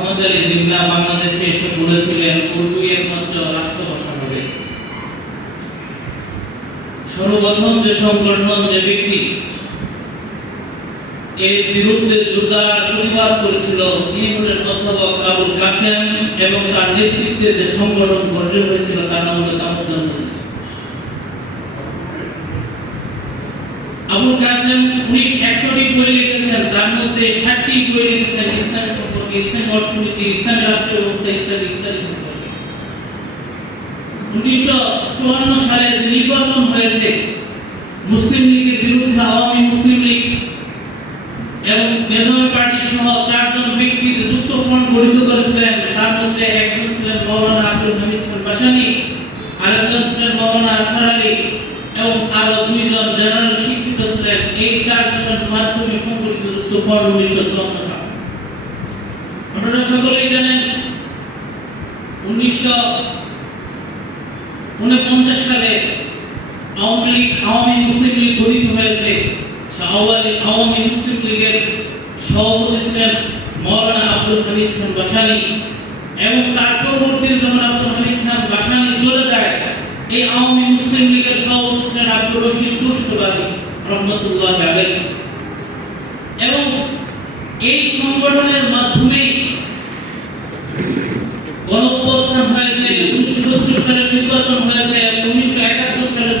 মোহাম্মদ আলী জিন্না বাংলাদেশে এসে বলেছিলেন, উর্দু একমাত্র রাষ্ট্রভাষা হবে। সর্বপ্রথম যে সংগঠন, যে ব্যক্তি এর বিরুদ্ধে জোরদার প্রতিবাদ করেছিল তিনি হলেন অধ্যাপক আবুল কাসেম এবং তার নেতৃত্বে যে সংগঠন গঠন হয়েছিল, তার নাম হলো মজলিস আবুল কাসেম উনি একশোটি বই লিখেছেন, তার মধ্যে ষাটটি বই লিখেছেন ইসলাম ইসলাম অর্থনীতি, ইসলামী রাষ্ট্র ব্যবস্থা ইত্যাদি ইত্যাদি উনিশশো চুয়ান্ন সালে নির্বাচন হয়েছে, মুসলিম লীগের বিরুদ্ধে আওয়ামী মুসলিম লীগ এবং পার্টি সহ চারজন ব্যক্তি যে যুক্ত গঠিত করেছিলেন, তার মধ্যে একজন ছিলেন মৌলানা আব্দুল হামিদ খান বাসানি, আরেকজন ছিলেন মৌলানা আলী এবং আরও দুইজন জেনারেল শিক্ষিত ছিলেন। এই চারজনের মাধ্যমে সংগঠিত যুক্ত উনিশশো চুয়ান্ন আপনারা সকলেই জানেন, উনিশশো উনপঞ্চাশ সালে আওয়ামী লীগ, আওয়ামী মুসলিম লীগ গঠিত হয়েছে। আওয়ামী আওয়ামী মুসলিম লীগের সভাপতি ছিলেন মৌলানা আব্দুল হামিদ খান বাসানি এবং তার পরবর্তীতে যখন আব্দুল হামিদ খান বাসানি চলে যায়। এই আওয়ামী মুসলিম লীগের সভাপতি ছিলেন আব্দুল রশিদ দুষ্টবাদী রহমতুল্লাহ আলাইহি। এবং এই সংগঠনের মাধ্যমেই গণঅভ্যুত্থান হয়েছে উনিশশো সত্তর সালের নির্বাচন হয়েছে এবং উনিশশো একাত্তর সালের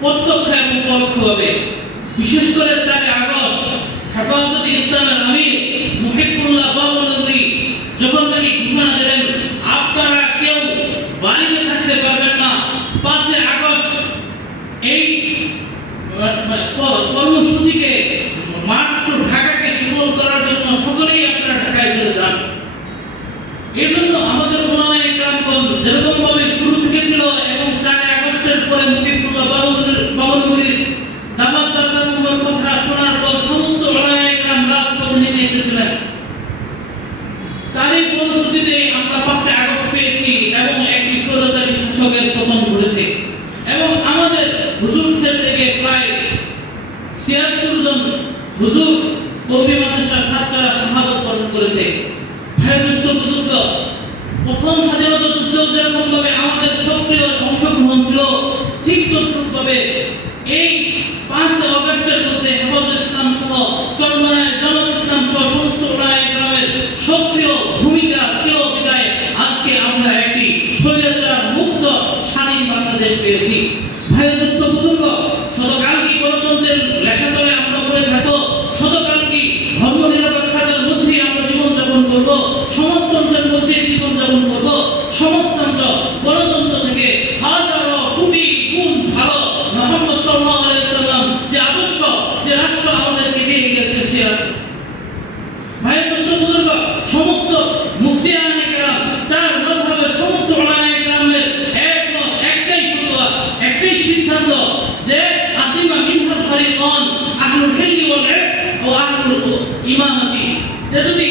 প্রত্যক্ষ এবং বিশেষ করে চারে আগস্ট, হেফাজতে ইসলামের আমির মুহিবুল্লাহ যখন ঘোষণা দিলেন, আপনারা কেউ বাড়িতে থাকতে পারবেন না। আগস্ট এই কর্মসূচিকে মার্চ টু ঢাকাকে সফল করার জন্য সকলেই আপনারা ঢাকায় চলে যান। এই জন্য আমাদের ওলামা ইকরামগণ যেরকম আমাদের হুজুরদের থেকে প্রায় ছিয়াত্তর জন হুজুর কবি মাদ্রাসার ছাত্ররা শাহাদত বরণ করেছে। ভাই বুজুর্গ, প্রথম স্বাধীনতা যুদ্ধ যেরকম ভাবে আমাদের সক্রিয় অংশগ্রহণ ছিল, ঠিক তদ্রুপ ভাবে ইমামতি। সে যদি